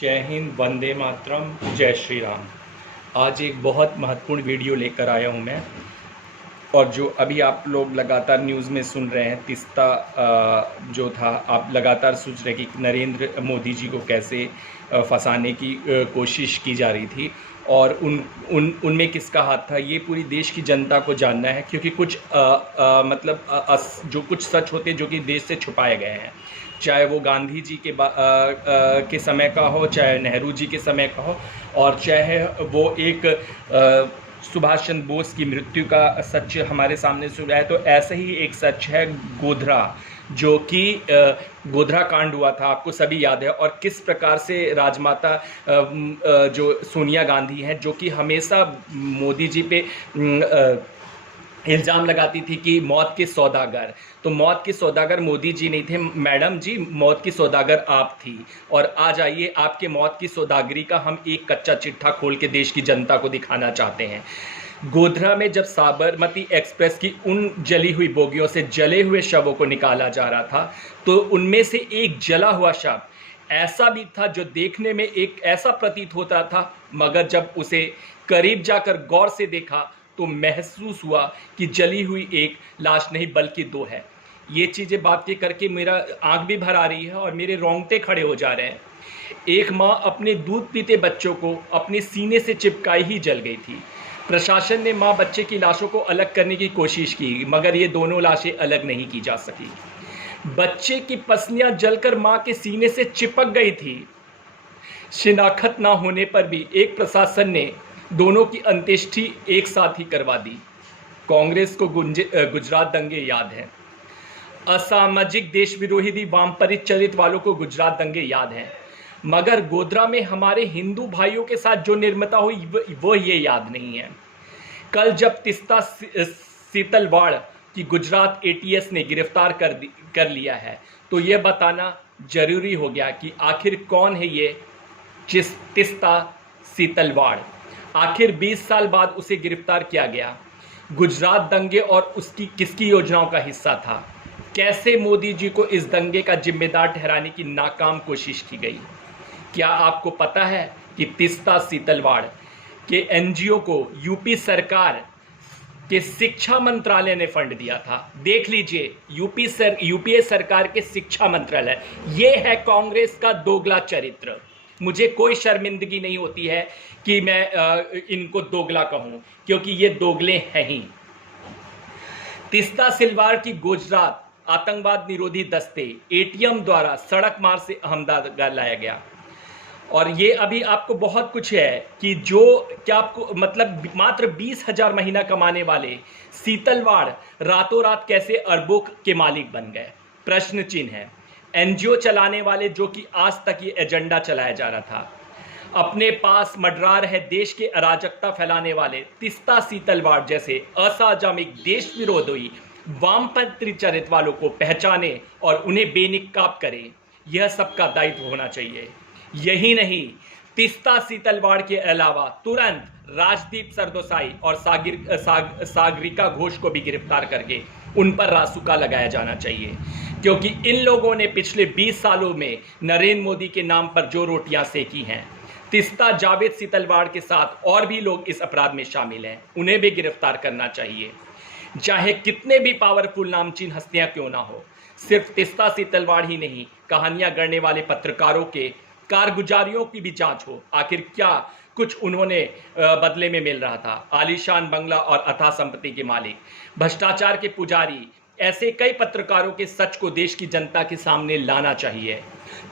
जय हिंद, वंदे मातरम, जय श्री राम। आज एक बहुत महत्वपूर्ण वीडियो लेकर आया हूं मैं। और जो अभी आप लोग लगातार न्यूज़ में सुन रहे हैं, तीस्ता जो था, आप लगातार सोच रहे कि नरेंद्र मोदी जी को कैसे फंसाने की कोशिश की जा रही थी और उनमें किसका हाथ था, ये पूरी देश की जनता को जानना है। क्योंकि कुछ जो कुछ सच होते जो कि देश से छुपाए गए हैं, चाहे वो गांधी जी के समय का हो, चाहे नेहरू जी के समय का हो, और चाहे वो एक सुभाष चंद्र बोस की मृत्यु का सच हमारे सामने सुना है। तो ऐसा ही एक सच है गोधरा, जो कि गोधरा कांड हुआ था, आपको सभी याद है। और किस प्रकार से राजमाता जो सोनिया गांधी हैं, जो कि हमेशा मोदी जी पे इल्ज़ाम लगाती थी कि मौत के सौदागर, तो मौत के सौदागर मोदी जी नहीं थे मैडम जी, मौत की सौदागर आप थी। और आज आइए आपके मौत की सौदागरी का हम एक कच्चा चिट्ठा खोल के देश की जनता को दिखाना चाहते हैं। गोधरा में जब साबरमती एक्सप्रेस की उन जली हुई बोगियों से जले हुए शवों को निकाला जा रहा था, तो उनमें से एक जला हुआ शव ऐसा भी था जो देखने में एक ऐसा प्रतीत होता था, मगर जब उसे करीब जाकर गौर से देखा तो महसूस हुआ कि जली हुई एक लाश नहीं बल्कि दो है। ये चीज़ें बात के करके मेरा आंख भी भर आ रही है और मेरे रोंगटे खड़े हो जा रहे हैं। एक माँ अपने दूध पीते बच्चों को अपने सीने से चिपकाई ही जल गई थी। प्रशासन ने माँ बच्चे की लाशों को अलग करने की कोशिश की, मगर ये दोनों लाशें अलग नहीं की जा सकी। बच्चे की पसलियां जलकर माँ के सीने से चिपक गई थी। शिनाख्त ना होने पर भी एक प्रशासन ने दोनों की अंत्येष्टि एक साथ ही करवा दी। कांग्रेस को गुजरात दंगे याद हैं, असामाजिक देशविरोधी वामपंथी चरित्र वालों को गुजरात दंगे याद हैं, मगर गोधरा में हमारे हिंदू भाइयों के साथ जो निर्ममता हुई वो ये याद नहीं है। कल जब तीस्ता सीतलवाड़ की गुजरात एटीएस ने गिरफ्तार कर लिया है, तो ये बताना जरूरी हो गया कि आखिर कौन है ये तीस्ता सीतलवाड़। आखिर 20 साल बाद उसे गिरफ्तार किया गया। गुजरात दंगे और उसकी किसकी योजनाओं का हिस्सा था? कैसे मोदी जी को इस दंगे का जिम्मेदार ठहराने की नाकाम कोशिश की गई? क्या आपको पता है कि तीस्ता सीतलवाड़ के एनजीओ को यूपी सरकार के शिक्षा मंत्रालय ने फंड दिया था? देख लीजिए, यूपीए सरकार के शिक्षा मंत्रालय। ये है कांग्रेस का दोगला चरित्र। मुझे कोई शर्मिंदगी नहीं होती है कि मैं इनको दोगला कहूं, क्योंकि ये दोगले हैं ही। तीस्ता सिलवार की गुजरात आतंकवाद निरोधी दस्ते एटीएम द्वारा सड़क मार्ग से अहमदाबाद लाया गया। और ये अभी आपको बहुत कुछ है कि जो क्या आपको मतलब मात्र 20,000 महीना कमाने वाले सीतलवाड़ रातों रात कैसे अरबों के मालिक बन गए? प्रश्न चिन्ह है। एनजीओ चलाने वाले, जो कि आज तक ये एजेंडा चलाया जा रहा था, अपने पास मंडरा रहे देश के अराजकता फैलाने वाले तीस्ता सीतलवाड़ जैसे असामाजिक देश विरोधी वामपंथी चरित्र वालों को पहचाने और उन्हें बेनकाब करे। यह सबका दायित्व होना चाहिए। यही नहीं, तीस्ता सीतलवाड़ के अलावा तुरंत राजदीप सरदेसाई और सागरिका घोष को भी गिरफ्तार करके उन पर रासुका लगाया जाना चाहिए, क्योंकि इन लोगों ने पिछले 20 सालों में नरेंद्र मोदी के नाम पर जो रोटियां सेकी हैं। तीस्ता जावेद सीतलवाड़ के साथ और भी लोग इस अपराध में शामिल हैं, उन्हें भी गिरफ्तार करना चाहिए, चाहे कितने भी पावरफुल नामचीन हस्तियां क्यों ना हो। सिर्फ तीस्ता सीतलवाड़ ही नहीं, कहानियां गढ़ने वाले पत्रकारों के कारगुजारियों की भी जांच हो। आखिर क्या कुछ उन्होंने बदले में मिल रहा था? आलीशान बंगला और अथाह संपत्ति के मालिक, भ्रष्टाचार के पुजारी, ऐसे कई पत्रकारों के सच को देश की जनता के सामने लाना चाहिए।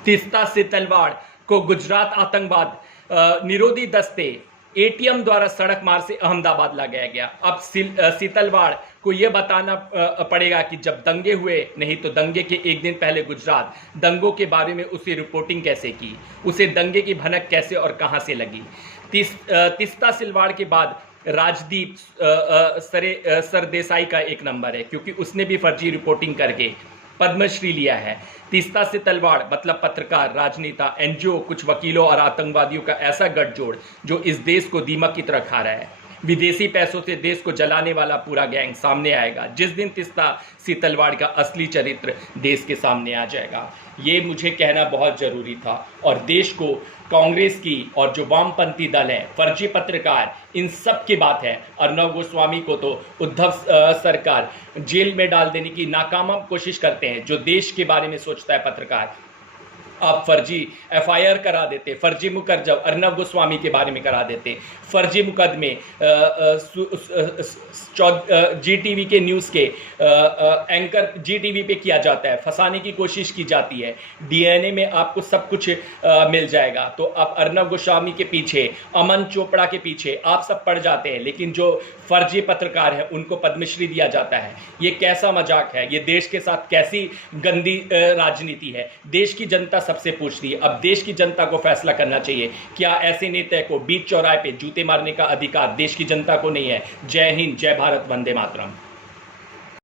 तीस्ता सीतलवाड़ को गुजरात आतंकवाद निरोधी दस्ते एटीएम द्वारा सड़क मार्ग से अहमदाबाद लाया गया। अब सीतलवाड़ को यह बताना पड़ेगा कि जब दंगे हुए, नहीं तो दंगे के एक दिन पहले गुजरात दंगों के बारे में उसे रिपोर्टिंग कैसे की, उसे दंगे की भनक कैसे और कहां से लगी। तीस्ता सिलवाड़ के बाद राजदीप सरदेसाई का एक नंबर है, क्योंकि उसने भी फर्जी रिपोर्टिंग करके पद्मश्री लिया है। तीस्ता सीतलवाड़ मतलब पत्रकार, राजनेता, एनजीओ, कुछ वकीलों और आतंकवादियों का ऐसा गठजोड़ जो इस देश को दीमक की तरह खा रहा है। विदेशी पैसों से देश को जलाने वाला पूरा गैंग सामने आएगा जिस दिन तीस्ता सीतलवाड़ का असली चरित्र देश के सामने आ जाएगा। ये मुझे कहना बहुत ज़रूरी था और देश को कांग्रेस की और जो वामपंथी दल है, फर्जी पत्रकार, इन सब की बात है। अर्नब गोस्वामी को तो उद्धव सरकार जेल में डाल देने की नाकाम कोशिश करते हैं। जो देश के बारे में सोचता है पत्रकार, आप फर्जी एफआईआर करा देते, फर्जी मुकदमे अर्नब गोस्वामी के बारे में करा देते, फर्जी मुकदमे जीटीवी के न्यूज़ के एंकर जीटीवी पे किया जाता है, फंसाने की कोशिश की जाती है। डीएनए में आपको सब कुछ मिल जाएगा। तो अब अर्नब गोस्वामी के पीछे, अमन चोपड़ा के पीछे आप सब पड़ जाते हैं, लेकिन जो फर्जी पत्रकार है उनको पद्मश्री दिया जाता है। ये कैसा मजाक है? ये देश के साथ कैसी गंदी राजनीति है? देश की जनता सबसे पूछती है। अब देश की जनता को फैसला करना चाहिए, क्या ऐसे नेता को बीच चौराहे पे जूते मारने का अधिकार देश की जनता को नहीं है? जय हिंद, जय भारत, वंदे मातरम।